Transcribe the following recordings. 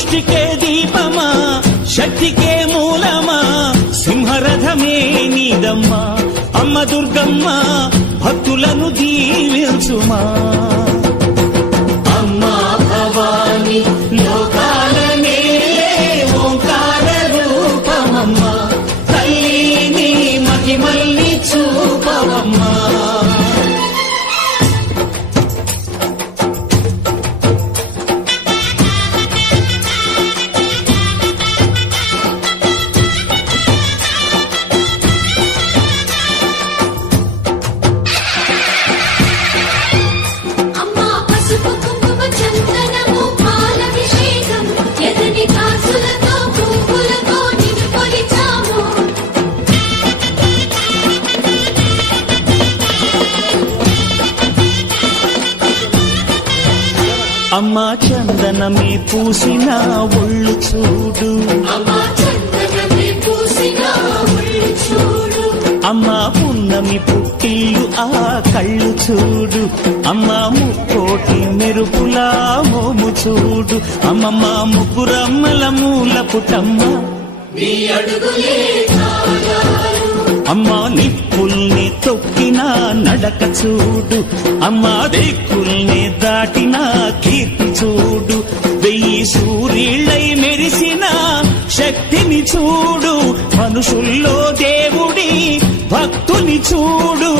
సృష్టికే దీపమా శక్తికే మూలమా సింహరథమే నీదమ్మా అమ్మ దుర్గమ్మ భక్తులను దీవించుమా అమ్మా భవాని లోకాలనే ఓంకార రూపమమ్మా తల్లిని మహిమల్ని చూపవమ్మా అమ్మా చందనమే పూసిన ఒళ్ళు చూడు అమ్మా పున్నమి పుట్టిల్లు ఆ కళ్ళు చూడు అమ్మా ముక్కోటి మెరుపులా మోము చూడు అమ్మమ్మ ముగ్గురమ్మల మూల పుటమ్మ అమ్మా నిప్పుల్ని తొక్కిన నడక చూడు అమ్మా దిక్కుల్ని దాటిన కీర్తి చూడు 1000 సూర్యులై మెరిసిన శక్తిని చూడు మనుషుల్లో దేవుడి భక్తుని చూడు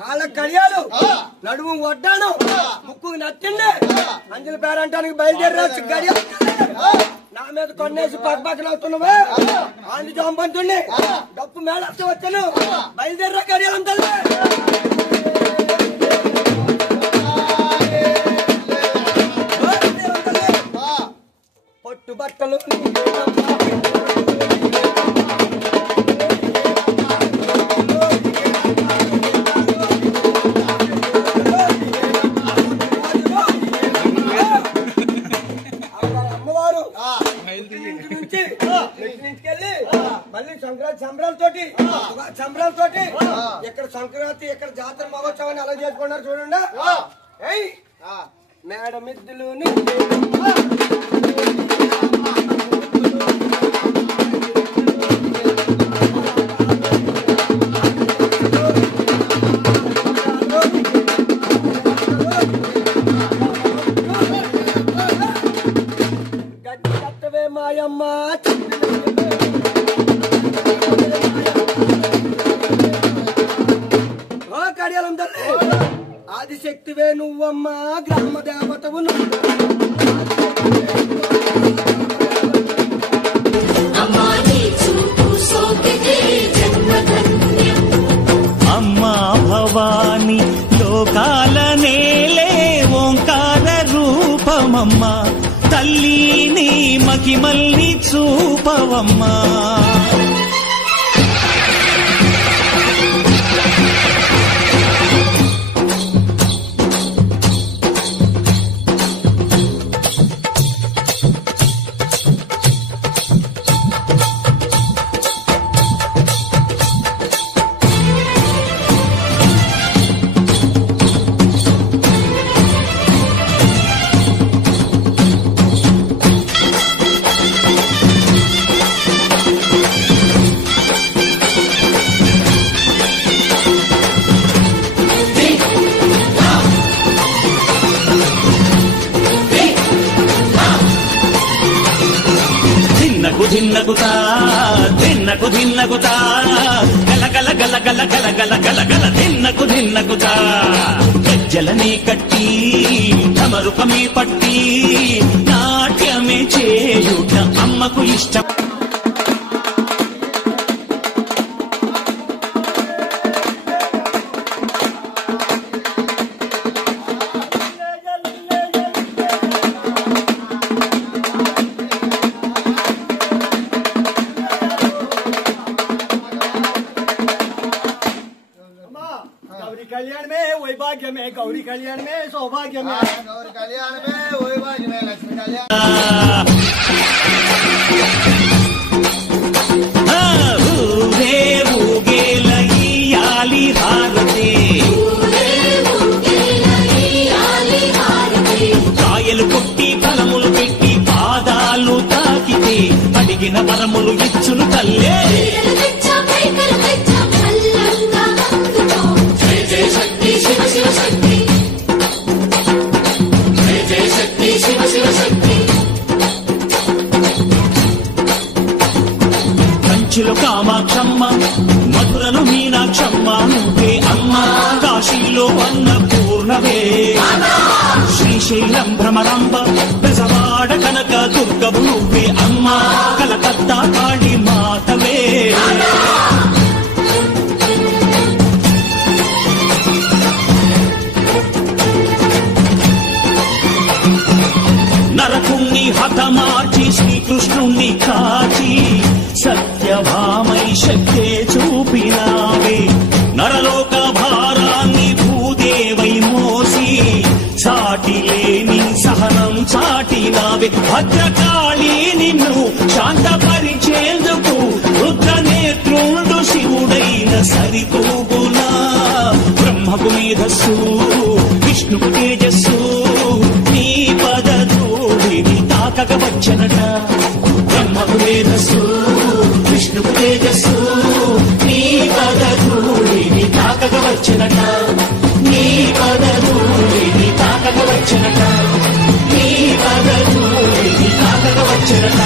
కాళ్ళ కడియాలు నడుము వడ్డాను ముక్కు నచ్చింది అంజలి పేరంటానికి బయలుదేరి గడియాలు నా మీద కొన్నేసి పక్కన అవుతున్నావా ఆండి జాంపంటుండి డప్పు మేళ వచ్చాను బయలుదేరి గడియాలం తల్లి పొట్టు బట్టలు మళ్ళీ సంబరాలతోటి ఇక్కడ సంక్రాంతి ఇక్కడ జాతర మహోత్సవాన్ని అలా చేసుకున్నారు చూడండి మేడం ఇద్దులు గడ్డి కట్టవే మాయమ్మ కడియాలం తల్లి ఆదిశక్తివే నువ్వమ్మా గ్రామ దేవతవు అమ్మా భవాని లోకాల నేలే ఓంకార రూపమమ్మా తల్లిని మహిమల్ని చూపవమ్మా ధిన్నగుతా ధిన్నగుతా గల గల గల గల గల గల గల గల ధిన్నగుతా గజ్జలనే కట్టి ధమరుకమే పట్టి నాట్యమే చేయుట అమ్మకు ఇష్టం कल्याण में वैभाग्य में गौरी कल्याण में सौभाग्य में गौरी कल्याण में वैभाग्य में लक्ष्मी कल्याण అడిగిన వరములు ఇచ్చును తల్లే. జయ జయ శక్తి శివ శివ శక్తి, జయ జయ శక్తి శివ శివ శక్తి. కంచిలో కామాక్షమ్మ, మధురను మీనాక్షమ్మ నువ్వే అమ్మ, కాశీలో అన్నపూర్ణవే, శ్రీశైలం భ్రమరాంబ, బెజవాడ కనక దుర్గవు నువ్వే అమ్మ, కలకత్తా కాళీ మాతవే. నరకుణ్ణి హతమార్చి శ్రీకృష్ణుణ్ణి కాచి సత్యభామై శక్తే చూపినావే, నరలోక భారాన్ని భూదేవై మోసి సాటి లేని సహనం చాటినావే. భద్రకాళి నిన్ను శాంతపరిచేందుకు రుద్రనేత్రుండు శివుడైన సరితూగునా, బ్రహ్మకు మేధస్సు విష్ణుకు తేజస్సు నీ పదధూళిని తాకక వచ్చనట. బ్రహ్మకు మేధస్సు విష్ణుకు తేజస్సు నీ పదధూళిని తాకక వచ్చనట, నీ పదధూళిని తాకక వచ్చనట, నీ పదధూళిని తాకక వచ్చనట.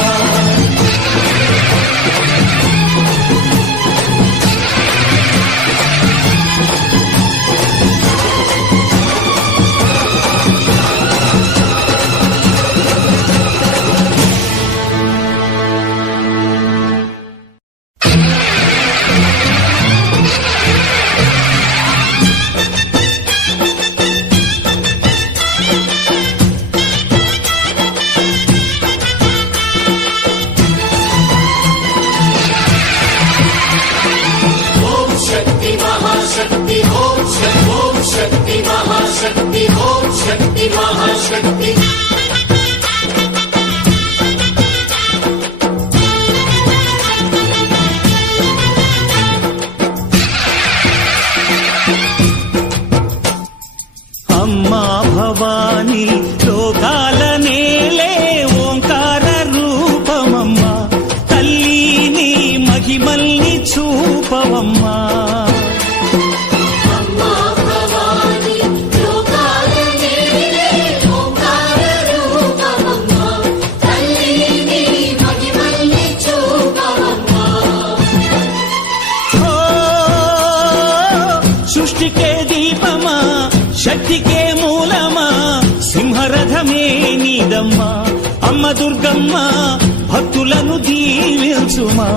అమ్మా భవాని లోకాల నేలే ఓంకార రూపమమ్మా, తల్లిని మహిమల్ని చూపవమ్మా. సృష్టికే దీపమా, శక్తికే మూలమా, సింహరథమే నీదమ్మా, అమ్మ దుర్గమ్మ భక్తులను దీవించుమా.